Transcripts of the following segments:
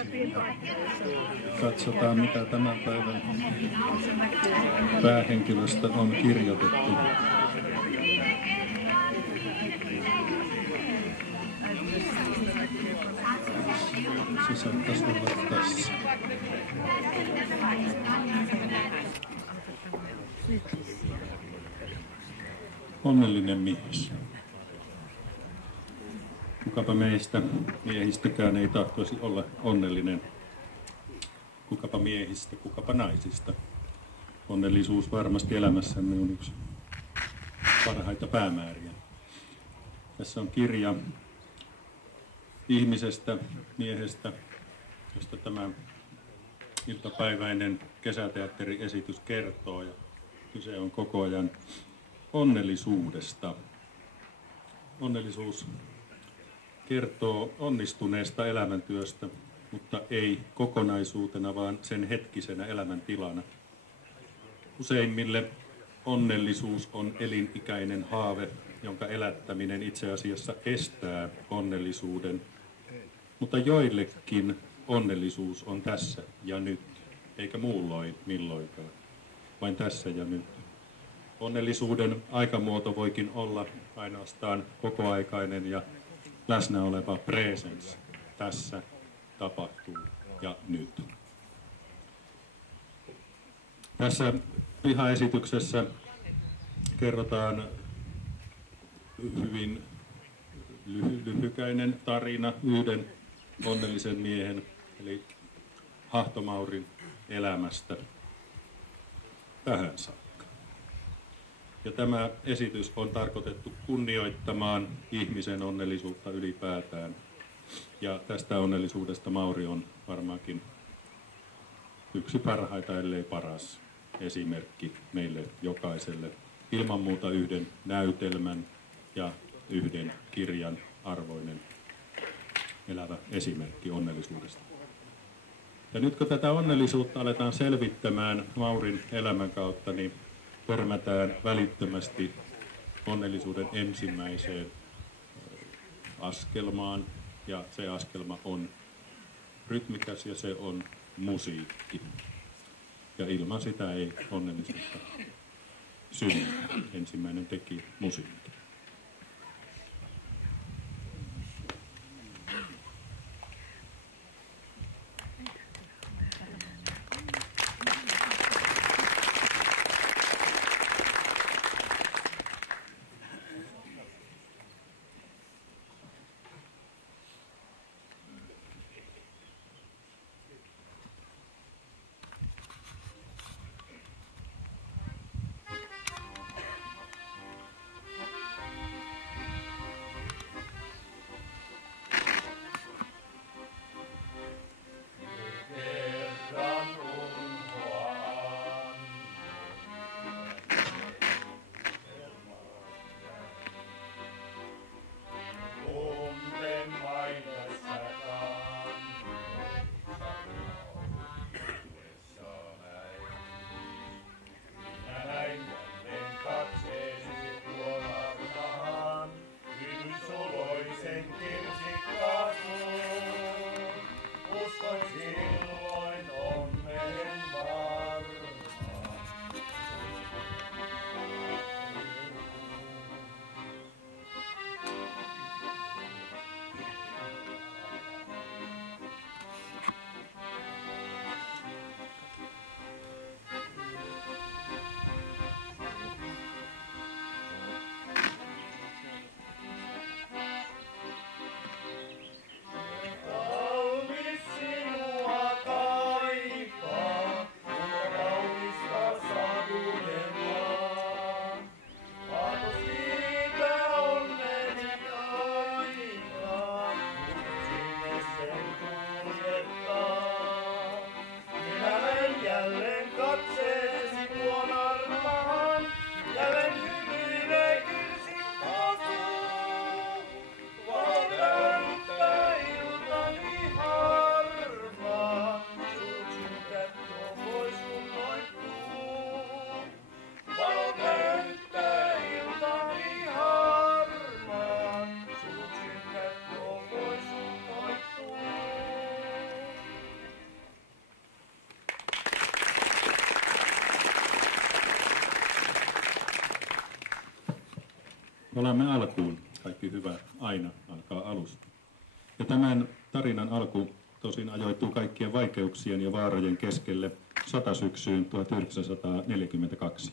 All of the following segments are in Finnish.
ensin ja katsotaan, mitä tämän päivän päähenkilöstä on kirjoitettu. Se saattaisi olla tässä. Onnellinen mies. Kukapa meistä miehistäkään ei tahtoisi olla onnellinen. Kukapa miehistä, kukapa naisista. Onnellisuus varmasti elämässämme on yksi parhaita päämääriä. Tässä on kirja ihmisestä, miehestä, josta tämä iltapäiväinen kesäteatteriesitys kertoo. Ja kyse on koko ajan onnellisuudesta. Onnellisuus kertoo onnistuneesta elämäntyöstä, mutta ei kokonaisuutena, vaan sen hetkisenä elämäntilana. Useimmille onnellisuus on elinikäinen haave, jonka elättäminen itse asiassa estää onnellisuuden. Mutta joillekin onnellisuus on tässä ja nyt, eikä muulloin milloinkaan, vain tässä ja nyt. Onnellisuuden aikamuoto voikin olla ainoastaan kokoaikainen ja läsnä oleva presence. Tässä tapahtuu ja nyt. Tässä pihaesityksessä kerrotaan hyvin lyhykäinen tarina yhden onnellisen miehen, eli Hahtomaurin elämästä tähän saakka. Ja tämä esitys on tarkoitettu kunnioittamaan ihmisen onnellisuutta ylipäätään. Ja tästä onnellisuudesta Mauri on varmaankin yksi parhaita, ellei paras esimerkki meille jokaiselle. Ilman muuta yhden näytelmän ja yhden kirjan arvoinen elävä esimerkki onnellisuudesta. Ja nyt kun tätä onnellisuutta aletaan selvittämään Maurin elämän kautta, niin törmätään välittömästi onnellisuuden ensimmäiseen askelmaan. Ja se askelma on rytmikäs ja se on musiikki. Ja ilman sitä ei onnellisuutta synny. Ensimmäinen tekijä musiikki. Palaamme alkuun. Kaikki hyvä aina alkaa alusta. Ja tämän tarinan alku tosin ajoittuu kaikkien vaikeuksien ja vaarojen keskelle sotasyksyyn 1942.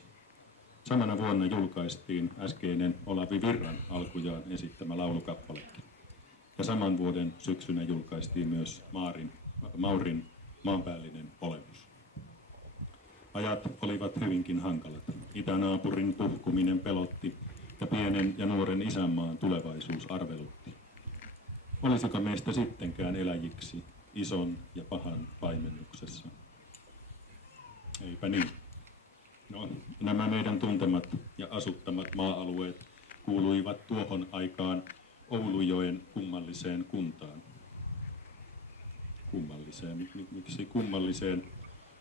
Samana vuonna julkaistiin äskeinen Olavi Virran alkujaan esittämä laulukappalekin. Ja saman vuoden syksynä julkaistiin myös Maurin maanpäällinen olemus. Ajat olivat hyvinkin hankalat. Itänaapurin puhkuminen pelotti ja pienen ja nuoren isänmaan tulevaisuus arvelutti. Olisiko meistä sittenkään eläjiksi ison ja pahan paimennuksessa? Eipä niin. No, nämä meidän tuntemat ja asuttamat maa-alueet kuuluivat tuohon aikaan Oulujoen kummalliseen kuntaan. Kummalliseen, miksi kummalliseen,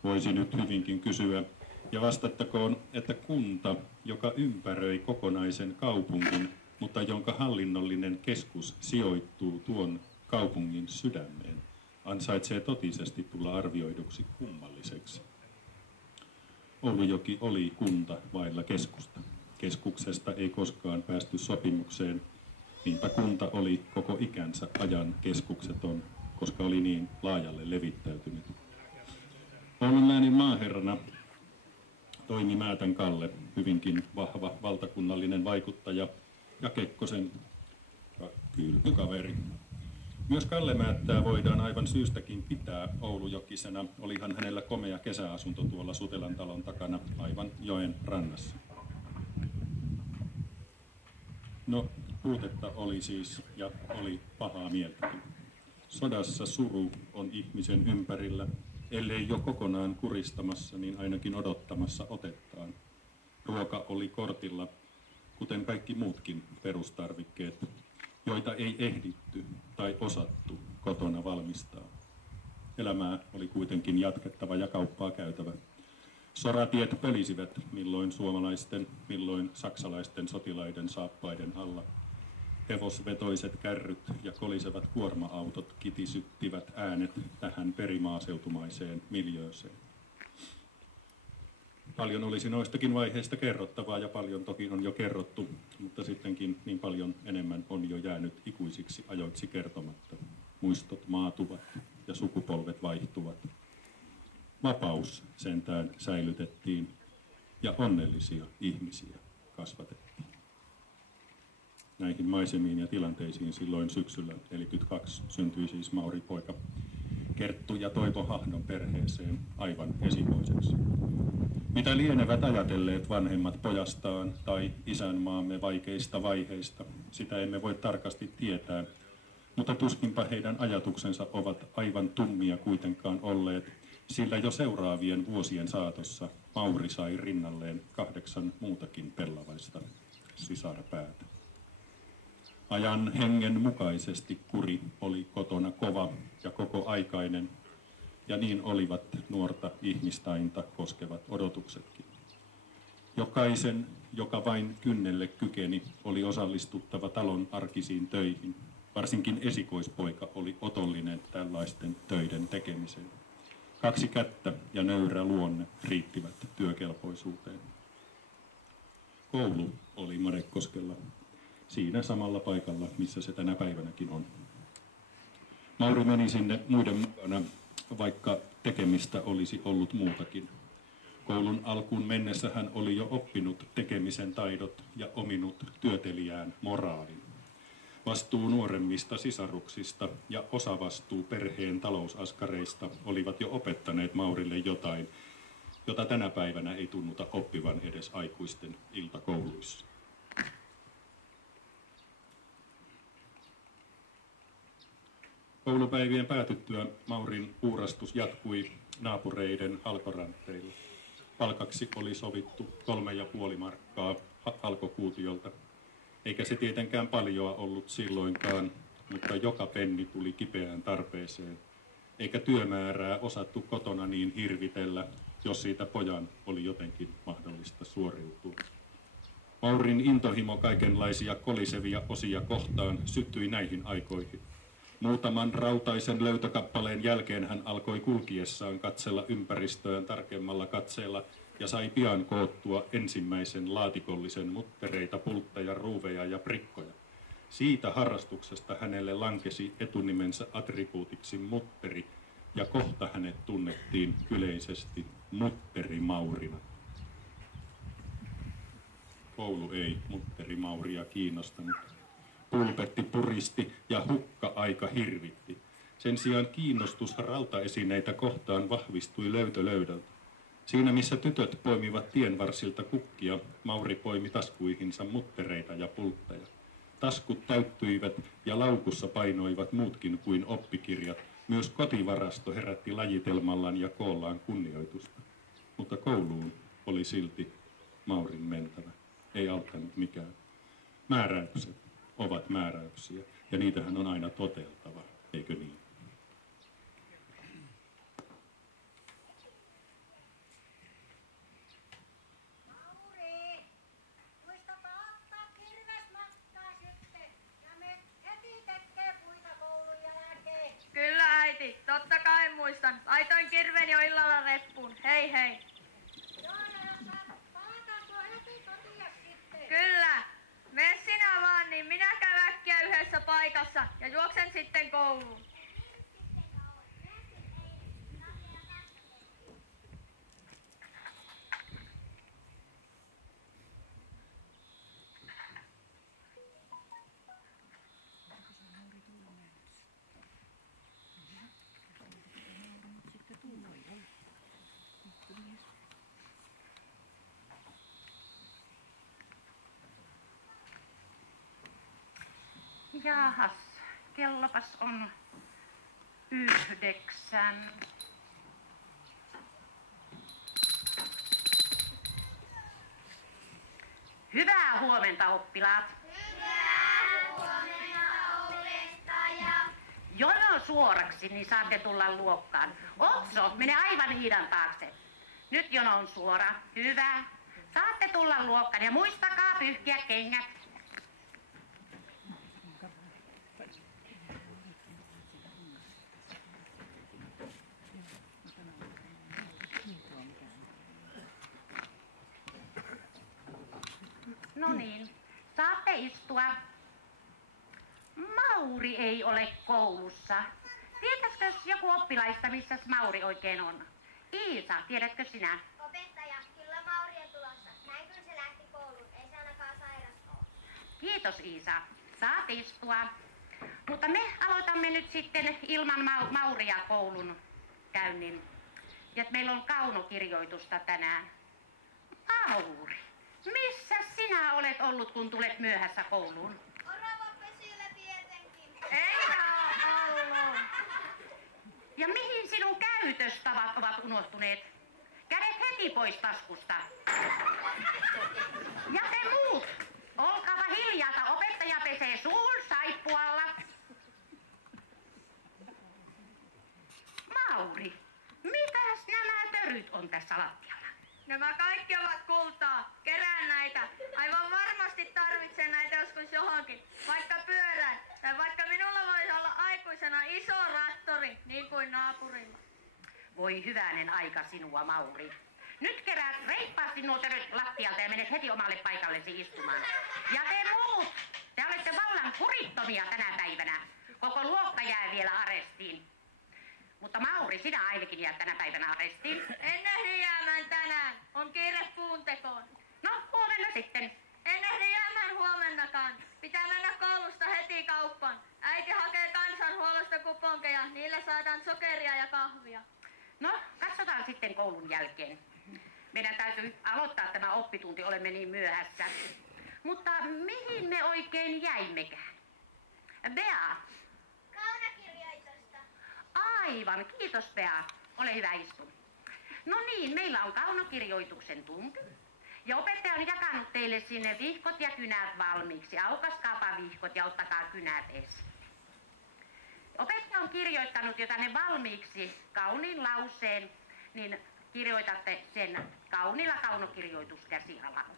voisi nyt hyvinkin kysyä. Ja vastattakoon, että kunta, joka ympäröi kokonaisen kaupungin, mutta jonka hallinnollinen keskus sijoittuu tuon kaupungin sydämeen, ansaitsee totisesti tulla arvioiduksi kummalliseksi. Oulujoki oli kunta vailla keskusta. Keskuksesta ei koskaan päästy sopimukseen, niinpä kunta oli koko ikänsä ajan keskukseton, koska oli niin laajalle levittäytynyt. Oulun läänin maaherrana toimi Määtän Kalle, hyvinkin vahva valtakunnallinen vaikuttaja ja Kekkosen kylpykaveri. Myös Kalle Määttää voidaan aivan syystäkin pitää oulujokisena. Olihan hänellä komea kesäasunto tuolla Sutelan talon takana aivan joen rannassa. No, puutetta oli siis ja oli pahaa mieltäkin. Sodassa suru on ihmisen ympärillä, ellei jo kokonaan kuristamassa, niin ainakin odottamassa otettaan. Ruoka oli kortilla, kuten kaikki muutkin perustarvikkeet, joita ei ehditty tai osattu kotona valmistaa. Elämää oli kuitenkin jatkettava ja kauppaa käytävä. Soratiet pölisivät milloin suomalaisten, milloin saksalaisten sotilaiden saappaiden alla. Hevosvetoiset kärryt ja kolisevat kuorma-autot kitisyttivät äänet tähän perimaaseutumaiseen miljööseen. Paljon olisi noistakin vaiheista kerrottavaa ja paljon toki on jo kerrottu, mutta sittenkin niin paljon enemmän on jo jäänyt ikuisiksi ajoiksi kertomatta. Muistot maatuvat ja sukupolvet vaihtuvat. Vapaus sentään säilytettiin ja onnellisia ihmisiä kasvatettiin. Näihin maisemiin ja tilanteisiin silloin syksyllä 1942 syntyi siis Mauri-poika Kerttu ja Toivo Hahdon perheeseen aivan esikoiseksi. Mitä lienevät ajatelleet vanhemmat pojastaan tai isänmaamme vaikeista vaiheista, sitä emme voi tarkasti tietää, mutta tuskinpa heidän ajatuksensa ovat aivan tummia kuitenkaan olleet, sillä jo seuraavien vuosien saatossa Mauri sai rinnalleen 8 muutakin pellavaista sisarpäätä. Ajan hengen mukaisesti kuri oli kotona kova ja kokoaikainen, ja niin olivat nuorta ihmistainta koskevat odotuksetkin. Jokaisen, joka vain kynnelle kykeni, oli osallistuttava talon arkisiin töihin. Varsinkin esikoispoika oli otollinen tällaisten töiden tekemiseen. 2 kättä ja nöyrä luonne riittivät työkelpoisuuteen. Koulu oli Marekoskella, siinä samalla paikalla, missä se tänä päivänäkin on. Mauri meni sinne muiden mukana, vaikka tekemistä olisi ollut muutakin. Koulun alkuun mennessä hän oli jo oppinut tekemisen taidot ja ominut työtelijään moraalin. Vastuu nuoremmista sisaruksista ja osavastuu perheen talousaskareista olivat jo opettaneet Maurille jotain, jota tänä päivänä ei tunnuta oppivan edes aikuisten iltakouluissa. Koulupäivien päätyttyä Maurin uurastus jatkui naapureiden halkorantteilla. Palkaksi oli sovittu 3,5 markkaa halkokuutiolta, eikä se tietenkään paljoa ollut silloinkaan, mutta joka penni tuli kipeään tarpeeseen, eikä työmäärää osattu kotona niin hirvitellä, jos siitä pojan oli jotenkin mahdollista suoriutua. Maurin intohimo kaikenlaisia kolisevia osia kohtaan syttyi näihin aikoihin. Muutaman rautaisen löytökappaleen jälkeen hän alkoi kulkiessaan katsella ympäristöään tarkemmalla katseella ja sai pian koottua ensimmäisen laatikollisen muttereita, pultteja, ruuveja ja prikkoja. Siitä harrastuksesta hänelle lankesi etunimensä attribuutiksi Mutteri, ja kohta hänet tunnettiin yleisesti Mutteri Maurina. Koulu ei Mutteri Mauria kiinnostanut. Pulpetti puristi ja hukka-aika hirvitti. Sen sijaan kiinnostus rautaesineitä kohtaan vahvistui löytö löydöltä. Siinä missä tytöt poimivat tienvarsilta kukkia, Mauri poimi taskuihinsa muttereita ja pultteja. Taskut täyttyivät ja laukussa painoivat muutkin kuin oppikirjat. Myös kotivarasto herätti lajitelmallaan ja koollaan kunnioitusta. Mutta kouluun oli silti Maurin mentävä. Ei auttanut mikään. Määräykset ovat määräyksiä ja niitähän on aina toteltava, eikö niin? Kyllä äiti, totta kai muistan. Laitoin kirveen jo illalla reppuun. Hei hei. Joo, no jos saat palataan tuo heti kotia sitten. Kyllä. Mene sinä vaan, niin minä käyn äkkiä yhdessä paikassa ja juoksen sitten kouluun. Jaahas, kellopas on 9. Hyvää huomenta, oppilaat. Hyvää huomenta, opettaja. Jono suoraksi, niin saatte tulla luokkaan. Otso, mene aivan hiidan taakse. Nyt jono on suora. Hyvä. Saatte tulla luokkaan ja muistakaa pyyhkiä kengät. No niin, saatte istua. Mauri ei ole koulussa. Tietäisikö joku oppilaista, missä Mauri oikein on? Iisa, tiedätkö sinä? Opettaja, kyllä Mauri on tulossa. Näin kun se lähti kouluun, ei se ainakaan sairas ole. Kiitos Iisa, saat istua. Mutta me aloitamme nyt sitten ilman Mauria koulun käynnin. Ja meillä on kaunokirjoitusta tänään. Mauri, missä sinä olet ollut, kun tulet myöhässä kouluun? Oravapesillä tietenkin. Eikö ole ollut? Ja mihin sinun käytöstavat ovat unohtuneet? Kädet heti pois taskusta. Ja te muut, olkaapa hiljaa, opettaja pesee suun saippualla. Mauri, mitäs nämä töryt on tässä lattialla? Nämä kaikki ovat kultaa. Kerään näitä. Aivan varmasti tarvitsen näitä joskus johonkin. Vaikka pyörään. Tai vaikka minulla voisi olla aikuisena iso traktori, niin kuin naapurilla. Voi hyvänen aika sinua, Mauri. Nyt keräät reippaasti nuo töryt lattialta ja menet heti omalle paikallesi istumaan. Ja te muut, te olette vallan kurittomia tänä päivänä. Koko luokka jää vielä arestiin. Mutta Mauri, sinä ainakin jäät tänä päivänä arestiin. En ehdi jäämään tänään. On kiire puuntekoon. No, huomenna sitten. En ehdi jäämään huomennakaan. Pitää mennä koulusta heti kauppaan. Äiti hakee kansanhuollosta kuponkeja. Niillä saadaan sokeria ja kahvia. No, katsotaan sitten koulun jälkeen. Meidän täytyy aloittaa tämä oppitunti, olemme niin myöhässä. Mutta mihin me oikein jäimmekään? Bea. Kaunokirjoitusta. Aivan, kiitos Bea. Ole hyvä, istu. No niin, meillä on kaunokirjoituksen tunti. Ja opettaja on jakanut teille sinne vihkot ja kynät valmiiksi. Aukaskaapa vihkot ja ottakaa kynät esiin. Opettaja on kirjoittanut jo tänne valmiiksi kauniin lauseen, niin kirjoitatte sen kauniilla kaunokirjoituskäsialalla.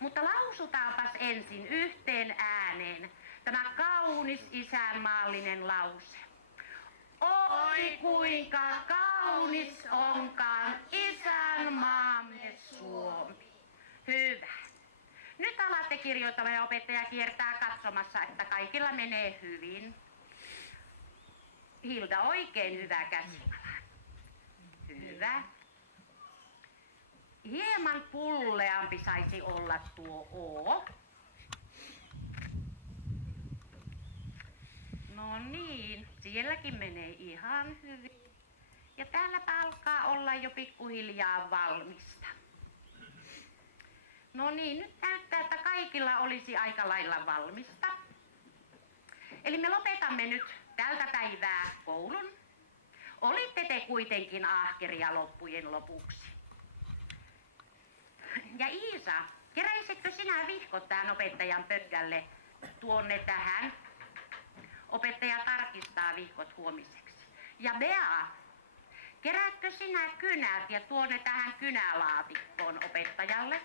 Mutta lausutaanpas ensin yhteen ääneen tämä kaunis isänmaallinen lause. Oi kuinka kaunis onkaan isänmaamme Suomi. Hyvä. Nyt alatte kirjoittamaan ja opettaja kiertää katsomassa, että kaikilla menee hyvin. Hilda, oikein hyvä käsikala. Hyvä. Hieman pulleampi saisi olla tuo O. No niin, sielläkin menee ihan hyvin. Ja täälläpä alkaa olla jo pikkuhiljaa valmista. No niin, nyt näyttää, että kaikilla olisi aika lailla valmista. Eli me lopetamme nyt tältä päivää koulun. Olitte te kuitenkin ahkeria loppujen lopuksi. Ja Iisa, keräisitkö sinä vihkot tähän opettajan pöydälle tuonne tähän? Opettaja tarkistaa vihkot huomiseksi. Ja Bea, keräätkö sinä kynät ja tuonne tähän kynälaatikkoon opettajalle?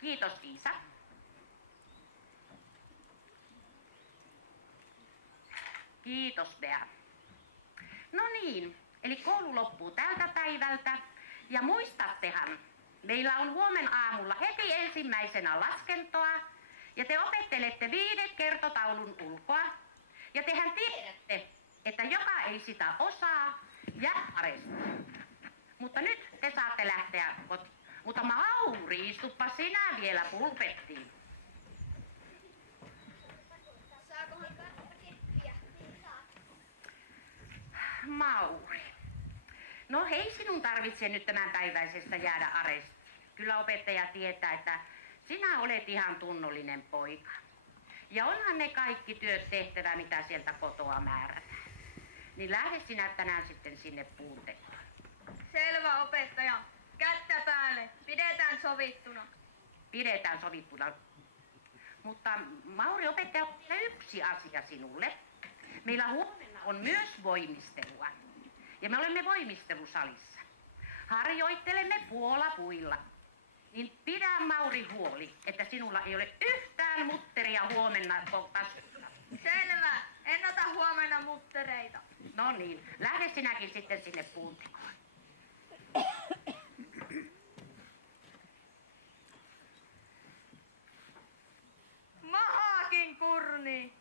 Kiitos Iisa. Kiitos Bea. No niin, eli koulu loppuu tältä päivältä. Ja muistattehan, meillä on huomenna aamulla heti ensimmäisenä laskentoa. Ja te opettelette 5 kertotaulun ulkoa. Ja tehän tiedätte, että joka ei sitä osaa, jää arestiin. Mutta nyt te saatte lähteä kotiin. Mutta Mauri, istuppa sinä vielä pulpettiin. Saakohan kartta keppiä? Niin saa. Mauri. No ei sinun tarvitse nyt tämänpäiväisestä jäädä arestiin. Kyllä opettaja tietää, että sinä olet ihan tunnollinen poika. Ja onhan ne kaikki työt tehtävä, mitä sieltä kotoa määrätään. Niin lähde sinä tänään sitten sinne puuntekoon. Selvä opettaja. Kättä päälle. Pidetään sovittuna. Pidetään sovittuna. Mutta Mauri, opettaja, on vielä yksi asia sinulle. Meillä huomenna on myös voimistelua. Ja me olemme voimistelusalissa. Harjoittelemme puolapuilla. Niin pidä Mauri huoli, että sinulla ei ole yhtään mutteria huomenna taskussa. Selvä. En ota huomenna muttereita. No niin, lähde sinäkin sitten sinne puuntikoon. Mahakin kurni.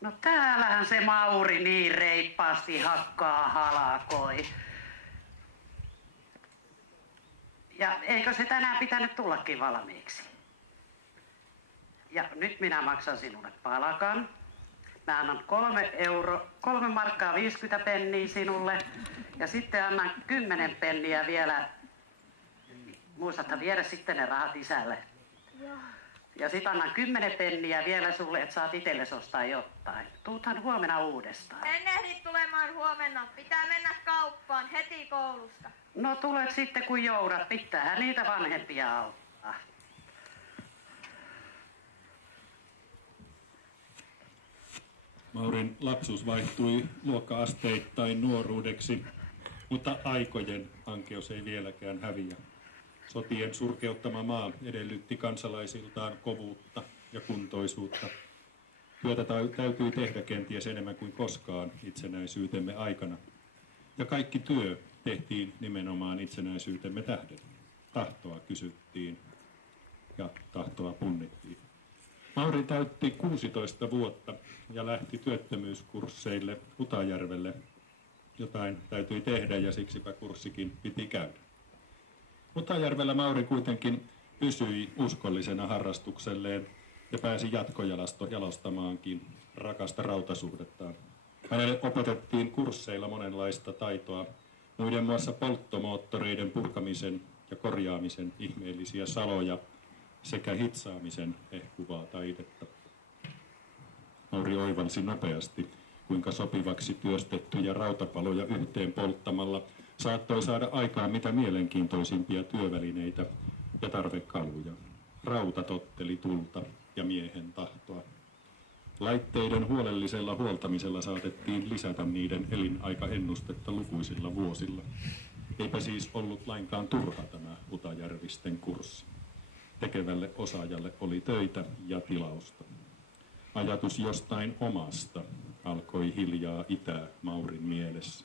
No täällähän se Mauri niin reippaasti hakkaa halakoi. Ja eikö se tänään pitänyt tullakin valmiiksi? Ja nyt minä maksan sinulle palkan. Mä annan 3 markkaa 50 penniä sinulle. Ja sitten annan 10 penniä vielä. Muistathan viedä sitten ne rahat isälle. Ja sit annan 10 penniä vielä sulle, että saat itsellesi ostaa jotain. Tuuthan huomenna uudestaan. En ehdi tulemaan huomenna. Pitää mennä kauppaan heti koulusta. No tulet sitten kun joudat. Pitäähän niitä vanhempia auttaa. Maurin lapsuus vaihtui luokka-asteittain nuoruudeksi, mutta aikojen ankeus ei vieläkään häviä. Sotien surkeuttama maa edellytti kansalaisiltaan kovuutta ja kuntoisuutta. Työtä täytyi tehdä kenties enemmän kuin koskaan itsenäisyytemme aikana. Ja kaikki työ tehtiin nimenomaan itsenäisyytemme tähden. Tahtoa kysyttiin ja tahtoa punnittiin. Mauri täytti 16 vuotta ja lähti työttömyyskursseille Utajärvelle. Jotain täytyi tehdä ja siksipä kurssikin piti käydä. Utajärvellä Mauri kuitenkin pysyi uskollisena harrastukselleen ja pääsi jatkojalostamaankin rakasta rautasuhdettaan. Hänelle opetettiin kursseilla monenlaista taitoa, muiden muassa polttomoottoreiden purkamisen ja korjaamisen ihmeellisiä saloja sekä hitsaamisen hehkuvaa taidetta. Mauri oivalsi nopeasti, kuinka sopivaksi työstettyjä rautapaloja yhteen polttamalla saattoi saada aikaan mitä mielenkiintoisimpia työvälineitä, ja tarvekaluja. Rauta totteli tulta ja miehen tahtoa. Laitteiden huolellisella huoltamisella saatettiin lisätä niiden elinaikaennustetta lukuisilla vuosilla. Eipä siis ollut lainkaan turha tämä Utajärvisten kurssi. Tekevälle osaajalle oli töitä ja tilausta. Ajatus jostain omasta alkoi hiljaa itää Maurin mielessä.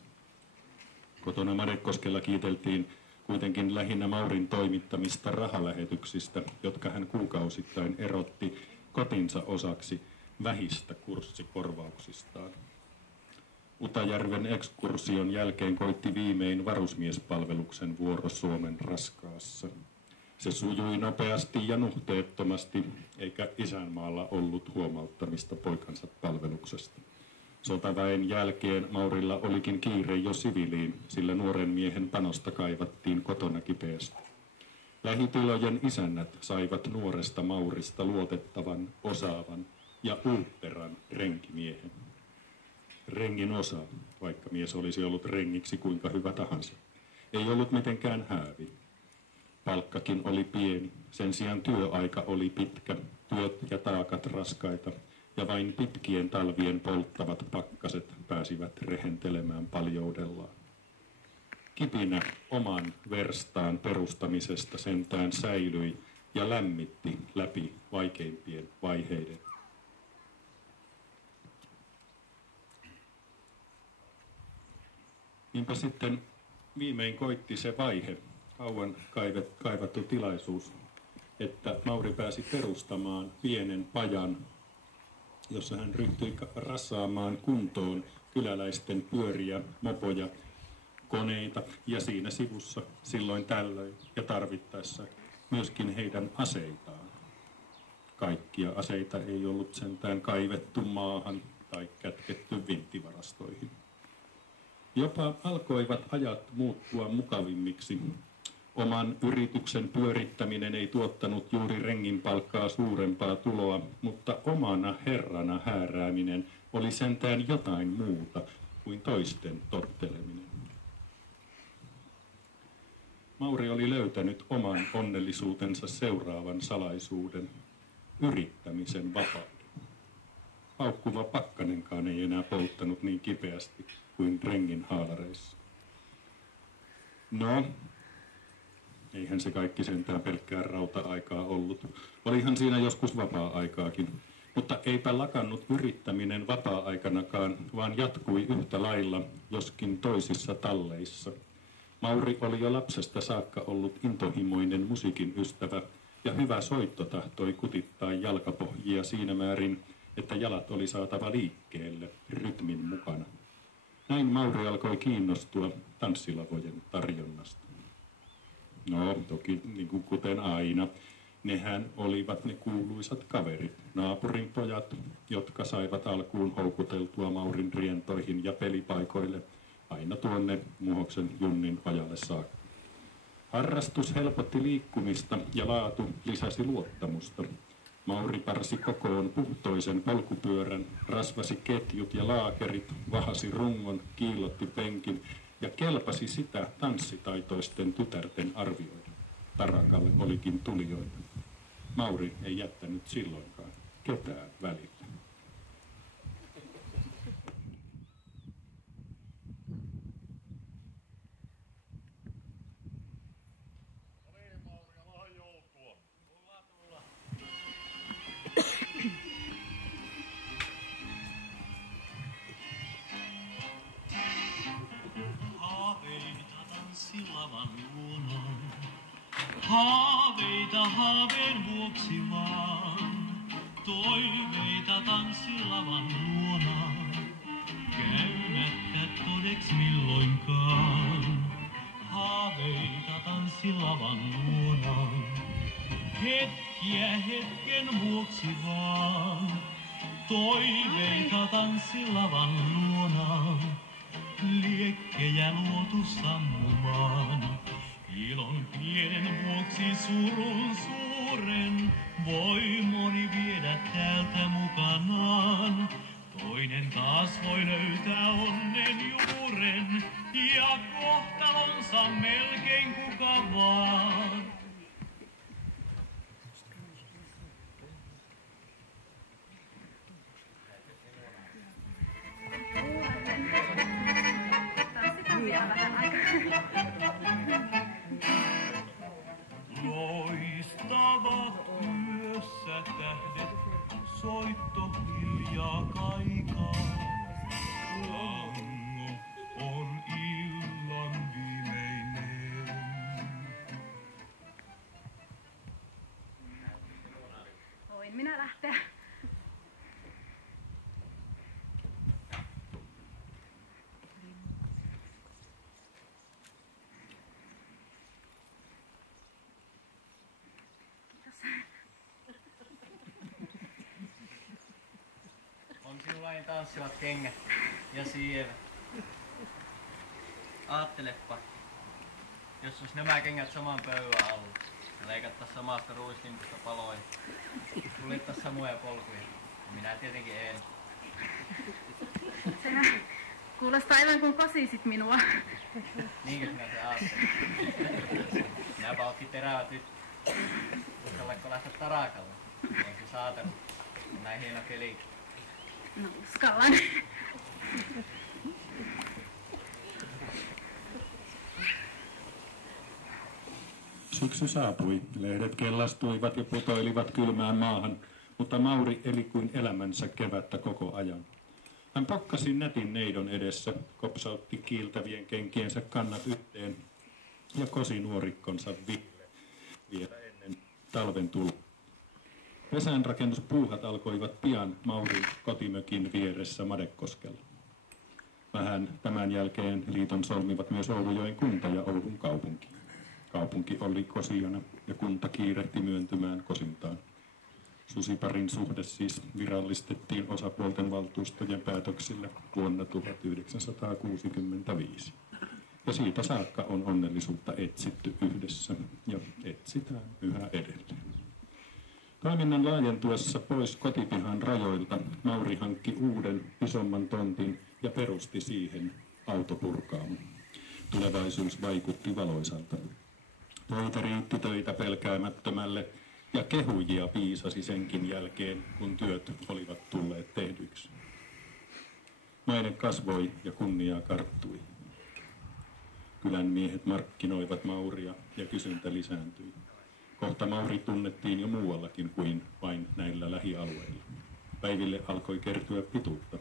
Kotona Madekoskella kiiteltiin kuitenkin lähinnä Maurin toimittamista rahalähetyksistä, jotka hän kuukausittain erotti kotinsa osaksi vähistä kurssikorvauksistaan. Utajärven ekskursion jälkeen koitti viimein varusmiespalveluksen vuoro Suomen raskaassa. Se sujui nopeasti ja nuhteettomasti, eikä isänmaalla ollut huomauttamista poikansa palveluksesta. Sotaväen jälkeen Maurilla olikin kiire jo siviiliin, sillä nuoren miehen panosta kaivattiin kotona kipeästi. Lähitilojen isännät saivat nuoresta Maurista luotettavan, osaavan ja uutteran renkimiehen. Rengin osa, vaikka mies olisi ollut rengiksi kuinka hyvä tahansa, ei ollut mitenkään häävi. Palkkakin oli pieni, sen sijaan työaika oli pitkä, työt ja taakat raskaita, ja vain pitkien talvien polttavat pakkaset pääsivät rehentelemään paljoudellaan. Kipinä oman verstaan perustamisesta sentään säilyi ja lämmitti läpi vaikeimpien vaiheiden. Niinpä sitten viimein koitti se vaihe, kauan kaivattu tilaisuus, että Mauri pääsi perustamaan pienen pajan, jossa hän ryhtyi rassaamaan kuntoon kyläläisten pyöriä, mopoja, koneita ja siinä sivussa silloin tällöin ja tarvittaessa myöskin heidän aseitaan. Kaikkia aseita ei ollut sentään kaivettu maahan tai kätketty vinttivarastoihin. Jopa alkoivat ajat muuttua mukavimmiksi. Oman yrityksen pyörittäminen ei tuottanut juuri rengin palkkaa suurempaa tuloa, mutta omana herrana häärääminen oli sentään jotain muuta kuin toisten totteleminen. Mauri oli löytänyt oman onnellisuutensa seuraavan salaisuuden, yrittämisen vapauden. Haukkuva pakkanenkaan ei enää polttanut niin kipeästi kuin rengin haalareissa. No, eihän se kaikki sentään pelkkää rauta-aikaa ollut. Olihan siinä joskus vapaa-aikaakin, mutta eipä lakannut yrittäminen vapaa-aikanakaan, vaan jatkui yhtä lailla, joskin toisissa talleissa. Mauri oli jo lapsesta saakka ollut intohimoinen musiikin ystävä, ja hyvä soitto tahtoi kutittaa jalkapohjia siinä määrin, että jalat oli saatava liikkeelle rytmin mukana. Näin Mauri alkoi kiinnostua tanssilavojen tarjonnasta. No, toki niin kuin kuten aina, nehän olivat ne kuuluisat kaverit, naapurin pojat, jotka saivat alkuun houkuteltua Maurin rientoihin ja pelipaikoille aina tuonne Muhoksen Junnin vajalle saakka. Harrastus helpotti liikkumista ja laatu lisäsi luottamusta. Mauri parsi kokoon puhtoisen polkupyörän, rasvasi ketjut ja laakerit, vahasi rungon, kiillotti penkin ja kelpasi sitä tanssitaitoisten tytärten arvioida. Tarakalle olikin tulijoita. Mauri ei jättänyt silloinkaan ketään välillä. Tanssilavan luona. Haaveita haaveen vuoksi vaan, toiveita tanssilavan luona, käymättä todeks milloinkaan. Haaveita tanssilavan luona, hetkiä hetken vuoksi vaan, toiveita tanssilavan luona. Liekkejä luotu sammumaan, ilon pienen vuoksi surun suuren, voi moni viedä täältä mukanaan. Toinen taas voi löytää onnen juuren, ja kohtalonsa melkein kuka vaan. näin tanssivat kengät ja sievet. Aattelepa, jos olisi nämä kengät saman pöydän alla ja leikattais samasta ruistimpusta paloja, kuljettais samoja polkuja. Minä tietenkin en. Sehän kuulostaa aivan kuin kosisit minua. Niinkö sinä se ajattelet? Minäpä ootkin terävä tyttö. Uskallatko lähteä Tarakalle? On se saatana. On näin hieno keli. No uskallan. Syksy saapui, lehdet kellastuivat ja putoilivat kylmään maahan, mutta Mauri eli kuin elämänsä kevättä koko ajan. Hän pakkasi nätin neidon edessä, kopsautti kiiltävien kenkiensä kannat yhteen ja kosi nuorikkonsa vielä ennen talven tuloa. Pesänrakennuspuuhat alkoivat pian Maurin kotimökin vieressä Madekoskella. Vähän tämän jälkeen liiton solmivat myös Oulujoen kunta ja Oulun kaupunki. Kaupunki oli kosiona ja kunta kiirehti myöntymään kosintaan. Susiparin suhde siis virallistettiin osapuolten valtuustojen päätöksillä vuonna 1965. Ja siitä saakka on onnellisuutta etsitty yhdessä ja etsitään yhä edelleen. Toiminnan laajentuessa pois kotipihan rajoilta Mauri hankki uuden isomman tontin ja perusti siihen autopurkaamon. Tulevaisuus vaikutti valoisalta. Töitä riitti töitä pelkäämättömälle ja kehujia piisasi senkin jälkeen, kun työt olivat tulleet tehdyiksi. Maine kasvoi ja kunnia karttui. Kylän miehet markkinoivat Mauria ja kysyntä lisääntyi. Kohta Mauri tunnettiin jo muuallakin kuin vain näillä lähialueilla. Päiville alkoi kertyä pituutta.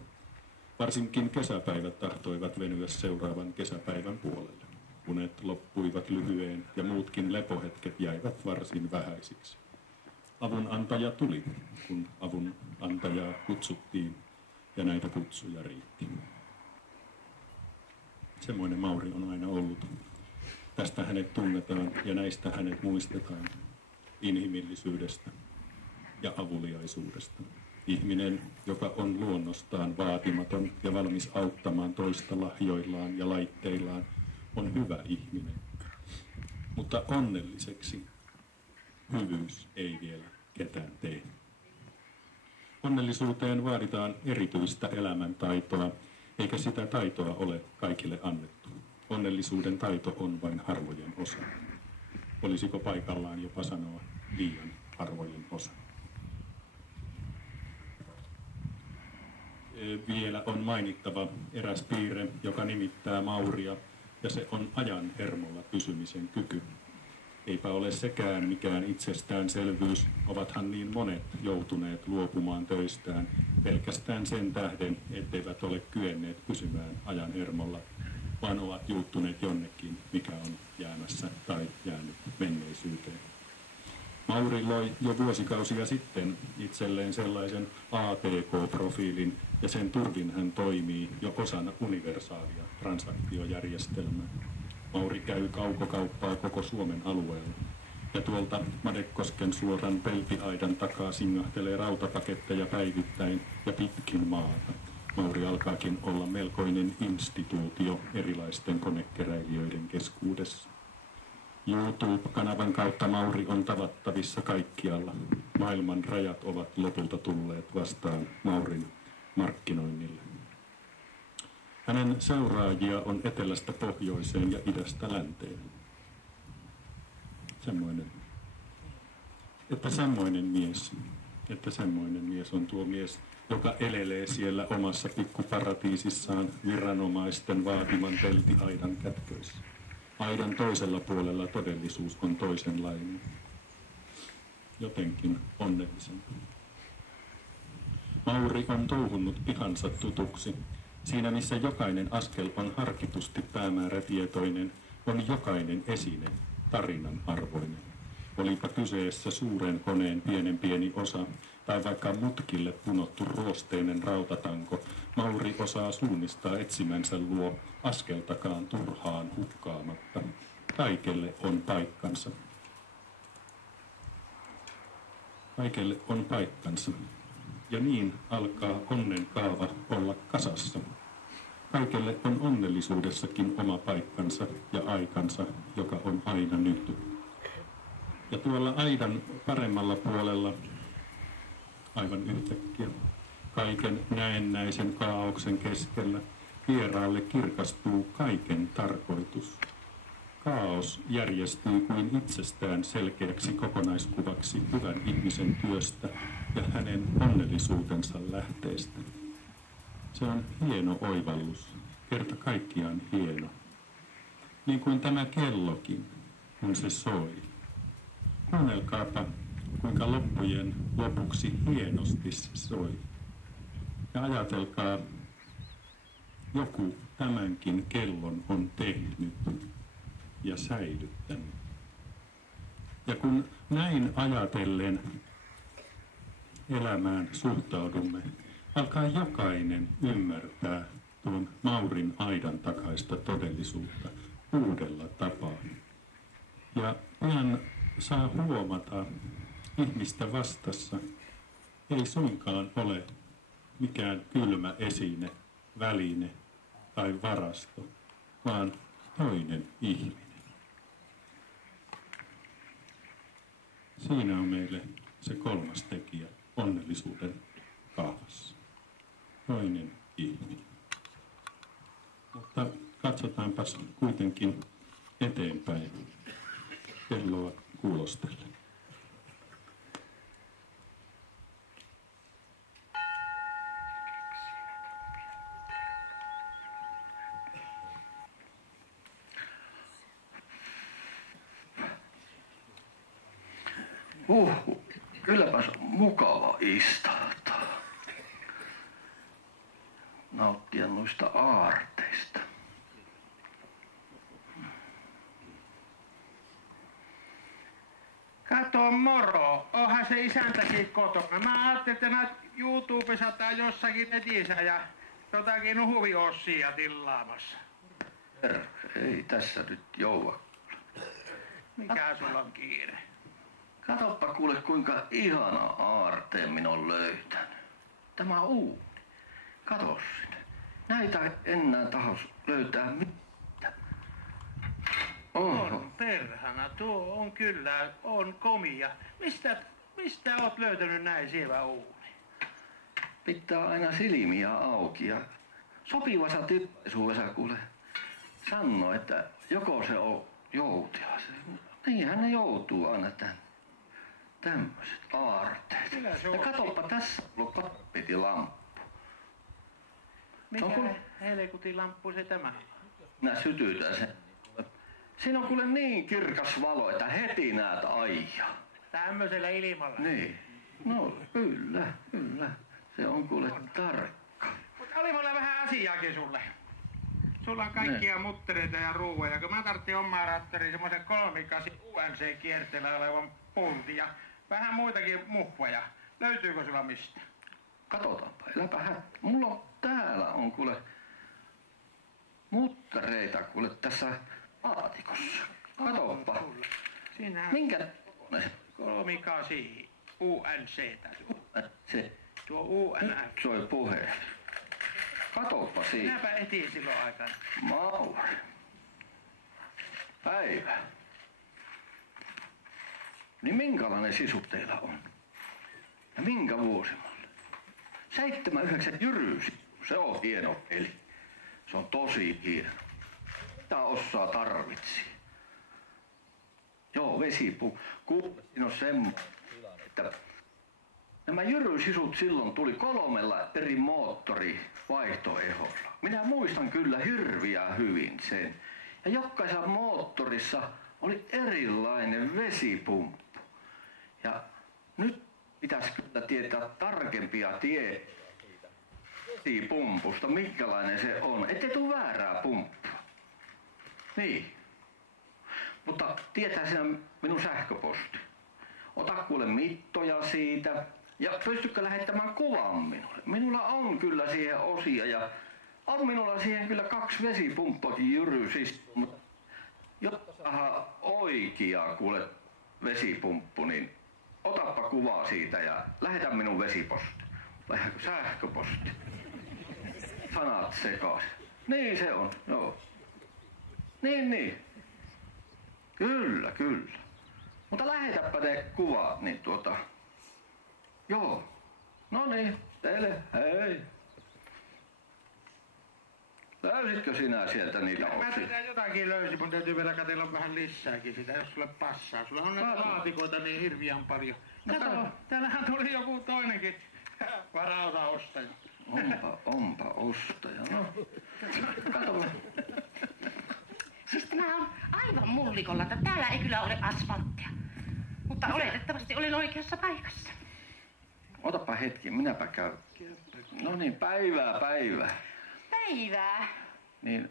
Varsinkin kesäpäivät tahtoivat venyä seuraavan kesäpäivän puolelle. Unet loppuivat lyhyeen ja muutkin lepohetket jäivät varsin vähäisiksi. Avunantaja tuli, kun avunantajaa kutsuttiin ja näitä kutsuja riitti. Semmoinen Mauri on aina ollut. Tästä hänet tunnetaan ja näistä hänet muistetaan inhimillisyydestä ja avuliaisuudesta. Ihminen, joka on luonnostaan vaatimaton ja valmis auttamaan toista lahjoillaan ja laitteillaan, on hyvä ihminen. Mutta onnelliseksi hyvyys ei vielä ketään tee. Onnellisuuteen vaaditaan erityistä elämäntaitoa, eikä sitä taitoa ole kaikille annettu. Onnellisuuden taito on vain harvojen osa. Olisiko paikallaan jopa sanoa liian harvojen osa? Vielä on mainittava eräs piirre, joka nimittää Mauria, ja se on ajan hermolla pysymisen kyky. Eipä ole sekään mikään itsestäänselvyys, ovathan niin monet joutuneet luopumaan töistään pelkästään sen tähden, etteivät ole kyenneet pysymään ajan hermolla, vaan ovat juuttuneet jonnekin, mikä on jäämässä tai jäänyt menneisyyteen. Mauri loi jo vuosikausia sitten itselleen sellaisen ATK-profiilin, ja sen turvin hän toimii jo osana universaalia transaktiojärjestelmää. Mauri käy kaukokauppaa koko Suomen alueella, ja tuolta Madekosken suoran peltiaidan takaa singahtelee rautapaketteja päivittäin ja pitkin maata. Mauri alkaakin olla melkoinen instituutio erilaisten konekeräilijöiden keskuudessa. YouTube-kanavan kautta Mauri on tavattavissa kaikkialla. Maailman rajat ovat lopulta tulleet vastaan Maurin markkinoinnille. Hänen seuraajia on etelästä pohjoiseen ja idästä länteen. Semmoinen mies on tuo mies, joka elelee siellä omassa pikkuparatiisissaan viranomaisten vaatiman peltiaidan kätköissä. Aidan toisella puolella todellisuus on toisenlainen, jotenkin onnellisempi. Mauri on touhunnut pihansa tutuksi. Siinä missä jokainen askel on harkitusti päämäärätietoinen, on jokainen esine tarinan arvoinen. Olipa kyseessä suuren koneen pieni osa tai vaikka mutkille punottu ruosteinen rautatanko, Mauri osaa suunnistaa etsimänsä luo askeltakaan turhaan hukkaamatta. Kaikelle on paikkansa. Kaikelle on paikkansa. Ja niin alkaa onnen kaava olla kasassa. Kaikelle on onnellisuudessakin oma paikkansa ja aikansa, joka on aina nyt. Ja tuolla aidan paremmalla puolella, aivan yhtäkkiä, kaiken näennäisen kaaoksen keskellä, vieraalle kirkastuu kaiken tarkoitus. Kaos järjestyy kuin itsestään selkeäksi kokonaiskuvaksi hyvän ihmisen työstä ja hänen onnellisuutensa lähteestä. Se on hieno oivallus, kerta kaikkiaan hieno. Niin kuin tämä kellokin, kun se soi. Kuunnelkaapa, kuinka loppujen lopuksi hienosti se soi. Ja ajatelkaa, joku tämänkin kellon on tehnyt ja säilyttänyt. Ja kun näin ajatellen elämään suhtaudumme, alkaa jokainen ymmärtää tuon Maurin aidan takaista todellisuutta uudella tapaa. Ja pian saa huomata ihmistä vastassa ei suinkaan ole mikään kylmä esine, väline tai varasto, vaan toinen ihminen. Siinä on meille se kolmas tekijä onnellisuuden kaavassa. Toinen ihminen. Mutta katsotaanpas kuitenkin eteenpäin kelloa kuulostellen. Kylläpäs on mukava istahtaa. Nauttia noista aarteista. Kato moro, onhan se isäntäkin kotona. Mä ajattelin, että näet YouTubessa tai jossakin netissä ja jotakin huviossia tilaamassa. Ei tässä nyt joua. Mikä sulla on kiire? Katoppa kuule kuinka ihana aarteen minä olen löytänyt. Tämä on uuni. Kato sinne. Näitä enää tahos löytää mitään. On perhana, tuo on kyllä, on komia. Mistä oot löytänyt näin sievä uuni? Pitää aina silmiä auki ja sopivassa tilaisuudessa kuule sanoo, että joko se on joutilas. Niinhän ne joutuu aina tämmöiset aarteet. Ja katoppa, tässä on ollut tapetilamppu. Mikä helkutin lamppu se tämä? Minä sytytän sen. Siinä on kuule niin kirkas valo, että heti näet aijaa. Tämmöisellä ilmalla? Niin. No kyllä. Se on kuule tarkka. Mutta oli mulla vähän asiaakin sulle. Sulla on kaikkia muttereita ja ruuoja. Kun mä tarvitsin omaa rattariin semmoisen 3-kasi UNC-kierteellä olevan pultin ja vähän muitakin muhvoja. Löytyykö sulla mistä? Katsotaanpa, eläpä hättä. Mulla on täällä on kuule muttereita kuule tässä laatikossa. Katoppa. Siinä minkä 3-kasi UNC. Se. Tuo UNF. Nyt soi puhe. Katoppa siitä. Minäpä etin silloin aikana. Mauri. Päivä. Niin minkälainen sisu teillä on? Ja minkä vuosimalli? 79 Jyrysi. Se on hieno peli. Se on tosi hieno. Mitä osaa tarvitsi? Joo, vesipuu. Kuule, siinä on semmoinen, että nämä Jyry-sisut silloin tuli 3 eri moottorivaihtoehdolla. Minä muistan kyllä hirviän hyvin sen. Ja jokaisessa moottorissa oli erilainen vesipumppu. Ja nyt pitäisi kyllä tietää tarkempia vesipumpusta, minkälainen se on. Ettei tule väärää pumppua. Niin. Mutta tietää sinä minun sähköposti. Ota kuule mittoja siitä. Ja pystytkö lähettämään kuvan minulle? Minulla on kyllä siihen osia ja on minulla siihen kyllä 2 vesipumppaakin Jyrysistä, mutta jotta saadaan oikea kuule vesipumppu, niin otappa kuvaa siitä ja lähetä minun vesiposti. Vai sähköposti? Sanat sekaisin. Niin se on, joo. Niin. Kyllä. Mutta lähetäpä ne kuvat, niin joo. No niin, teille, hei. Löysitkö sinä sieltä niitä Mä osia? sitä jotakin löysin, mun täytyy vielä katsella vähän lisääkin sitä, jos sulle passaa. Sulla on näitä laatikoita niin hirviän paljon. Kato, täällähän tuli joku toinenkin varauta ostaja. Onpa ostaja, no. Kato. Siis tämä on aivan mullikolla, että täällä ei kyllä ole asfalttia. Mutta oletettavasti olin oikeassa paikassa. Otapa hetki, minäpä käyn. No niin, päivää. Päivää? Niin,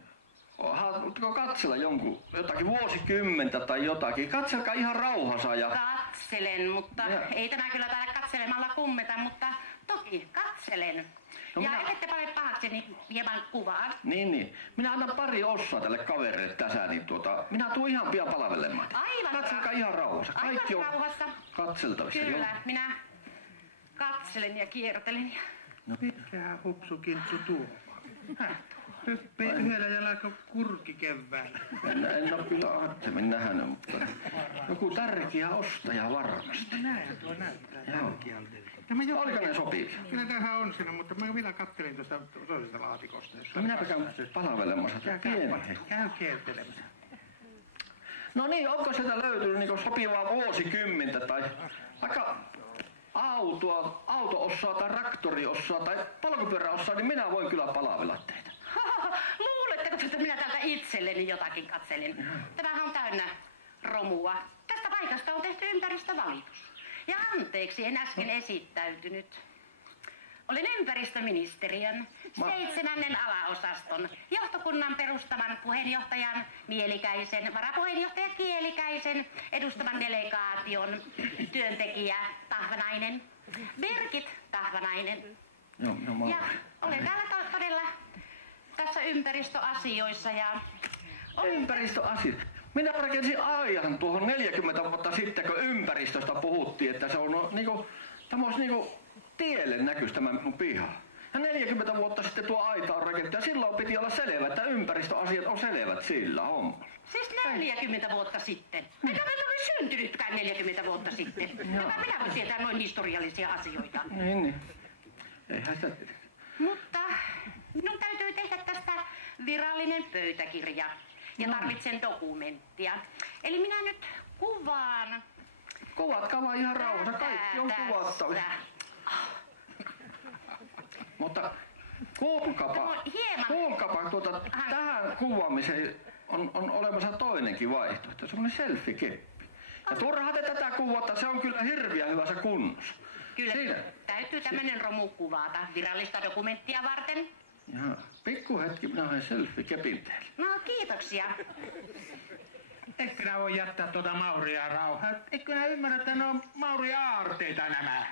haluatko katsella jotakin vuosikymmentä tai jotakin? Katselkaa ihan rauhassa ja... Katselen, mutta ei tämä kyllä täällä katselemalla kummeta, mutta toki katselen. No ja ette pane pahaksi, niin hieman kuvaan. Niin. Minä annan pari ossaa tälle kaverille tässä, niin minä tuun ihan pian palvelemaan. Aivan. Katselkaa ihan rauhassa. Kaikki on rauhassa. Katseltavissa. Kyllä, joo. Minä katselen ja kiertelen. No pitää hupsukintsu tuomaan. Hyppii yhdellä jalalla kurki keväällä. En ole kyllä ajattelin nähnyt, mutta joku tärkeä ostaja varmasti. Näin tuo näyttää tärkeältä. Oliko ne sopivia? Kyllä tähän on siinä, mutta mä vielä kattelin tuosta toisesta laatikosta. No minäpä käyn palvelemassa. Käy kiertelemässä. No niin, onko sieltä löytynyt niin sopivaa vuosikymmentä tai vaikka auto-ossaa tai traktori-ossaa tai polkupyöräossaa, niin minä voin kyllä palvella teitä. Luuletteko, että minä täältä itselleni jotakin katselin? Tämähän on täynnä romua. Tästä paikasta on tehty ympäristövalitus. Ja anteeksi, en äsken esittäytynyt. Olen ympäristöministeriön 7. alaosaston johtokunnan perustavan puheenjohtajan Mielikäisen, varapuheenjohtaja Kielikäisen edustavan delegaation työntekijä Tahvanainen, Birgit Tahvanainen. Ja olen täällä todella tässä ympäristöasioissa ja... Ympäristöasioissa? Minä rakensin ajan tuohon 40 vuotta sitten, kun ympäristöstä puhuttiin, että se on tämä olisi tielle näkyisi tämä mun piha. Ja 40 vuotta sitten tuo aita on rakennettu ja silloin piti olla selvä, että ympäristöasiat on selvät sillä hommalla. Siis 40 vuotta sitten? Enkä minä olin syntynytkään 40 vuotta sitten. Minä voin tietää noin historiallisia asioita. Niin. Eihän sitä... Mutta minun täytyy tehdä tästä virallinen pöytäkirja. Ja tarvitsen dokumenttia. Eli minä nyt kuvaan... Kuvatkaa vaan ihan rauhassa, kaikki on kuvattavissa. Mutta kuulkaapa tähän kuvaamiseen on olemassa toinenkin vaihtoehto, semmoinen selfie-keppi. Ja turha te tätä kuvata, se on kyllä hirviän hyvässä kunnossa. Kyllä, täytyy tämmönen romu kuvata virallista dokumenttia varten. Jaa, pikku hetki, minä olen selfie-kepin teille. No, kiitoksia. Eikö nää voi jättää tuota Mauria rauhaa? Eikö nää ymmärrä, että ne on Maurin aarteita nämä?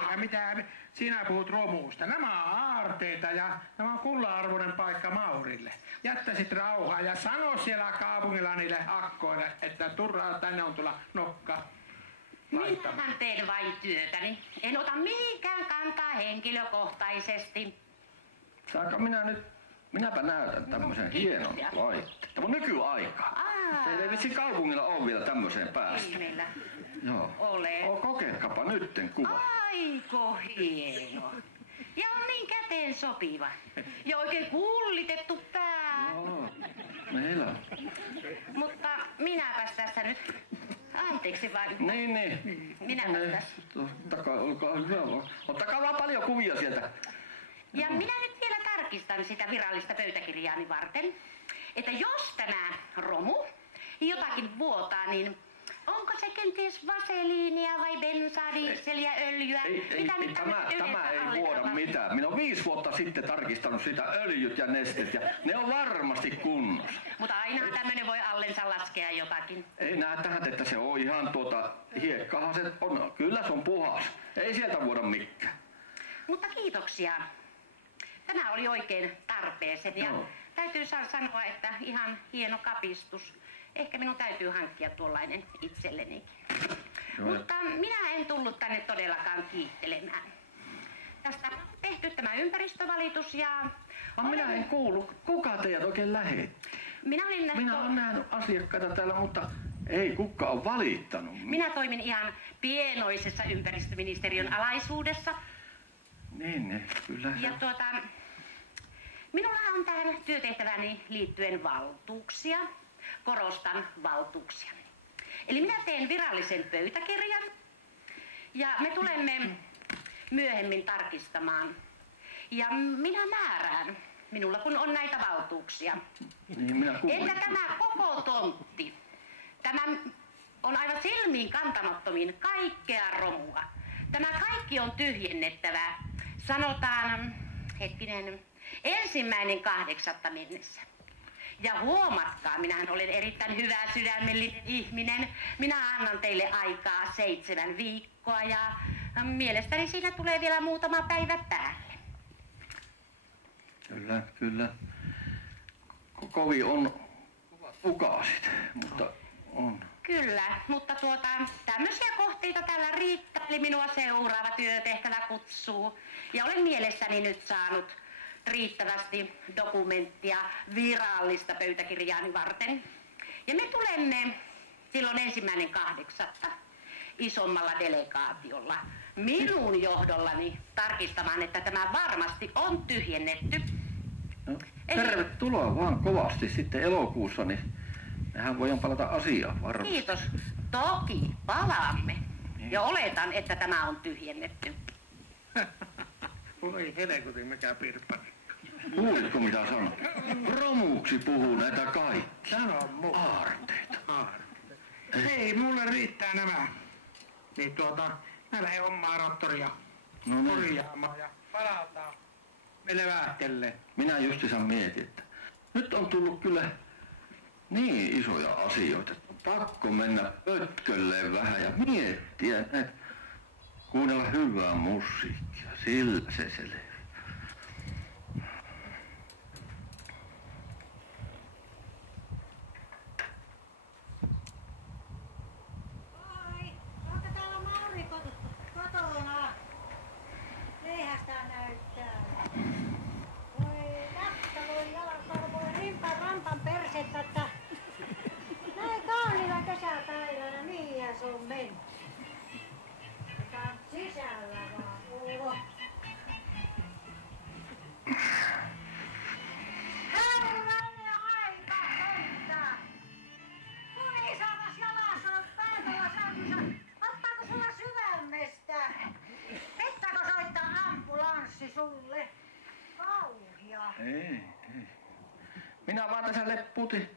Eikä mitään, sinä puhut romusta. Nämä on aarteita ja nämä on kullanarvoinen paikka Maurille. Jättäisit rauhaa ja sano siellä kaupungilla niille akkoille, että turhaa tänne on tulla nokka. Minähän teen vain työtäni. En ota mihinkään kantaa henkilökohtaisesti. Saanko minäpä näytän tämmöisen hienon laitteen. Tämä on nykyaika. Teillä ei vitsi kaupungilla ole vielä tämmöiseen päästä. Ei meillä ole. Kokeilkaapa nytten kuva. Aiko hieno. Ja on niin käteen sopiva. Ja oikein kullitettu pää. Joo, meillä on. Mutta minäpäs tässä nyt. Anteeksi vaan. Niin. Minäpäs tässä. Olkaa hyvä. Ottakaa vaan paljon kuvia sieltä. Ja minä nyt vielä tarkistan sitä virallista pöytäkirjaani varten, että jos tämä romu jotakin vuotaa, niin onko se kenties vaseliinia vai bensaa, dieseliä, öljyä? Tämä ei vuoda mitään. Minä olen 5 vuotta sitten tarkistanut sitä öljyt ja nestet ja ne on varmasti kunnossa. Mutta aina tämmöinen voi allensa laskea jotakin. Ei näe tähän, että se on ihan hiekkahan se on. Kyllä se on puhas. Ei sieltä vuoda mikään. Mutta kiitoksia. Tämä oli oikein tarpeeseen ja täytyy sanoa, että ihan hieno kapistus. Ehkä minun täytyy hankkia tuollainen itsellenikin. Mutta minä en tullut tänne todellakaan kiittelemään. tästä on tehty tämä ympäristövalitus ja... Minä en kuulu. Kuka teidät oikein lähetti? Minä olen nähnyt asiakkaita täällä, mutta ei kukaan ole valittanut. Minä toimin ihan pienoisessa ympäristöministeriön alaisuudessa. Niin, kyllä. Ja minulla on tähän työtehtäväni liittyen valtuuksia. Korostan valtuuksia. Eli minä teen virallisen pöytäkirjan ja me tulemme myöhemmin tarkistamaan. Ja minä määrään, minulla kun on näitä valtuuksia, niin, että tämä koko tontti, tämä on aivan silmiin kantamattomin kaikkea romua. Tämä kaikki on tyhjennettävä, sanotaan, 1.8. mennessä. Ja huomatkaa, minähän olen erittäin hyvä sydämellinen ihminen. Minä annan teille aikaa 7 viikkoa ja mielestäni siinä tulee vielä muutama päivä päälle. Kyllä. Kovin on ukaasit, mutta on. Kyllä, mutta tämmöisiä kohteita täällä riittää, eli minua seuraava työtehtävä kutsuu. Ja olen mielestäni nyt saanut riittävästi dokumenttia virallista pöytäkirjaani varten. Ja me tulemme silloin 1.8. isommalla delegaatiolla minun johdollani tarkistamaan, että tämä varmasti on tyhjennetty. No, tervetuloa vaan kovasti sitten elokuussa, niin mehän voidaan palata asiaan varmasti. Kiitos. Toki palaamme. Ja oletan, että tämä on tyhjennetty. Voi helekutin, mikä pirppani. Kuulitko mitä sanoit? Romuksi puhuu näitä kaikki. Sano muu. Aarteita. Ei, mulle riittää nämä. Niin mä lähden omaa rattoria korjaamaan ja palataan. Me levähtelle. Minä justiinsa mietin, että nyt on tullut kyllä niin isoja asioita, että on pakko mennä pötkölleen vähän ja miettiä, että kuunnella hyvää musiikkia. Sillä se selviää. Ei. Minä vaan tässä lepputin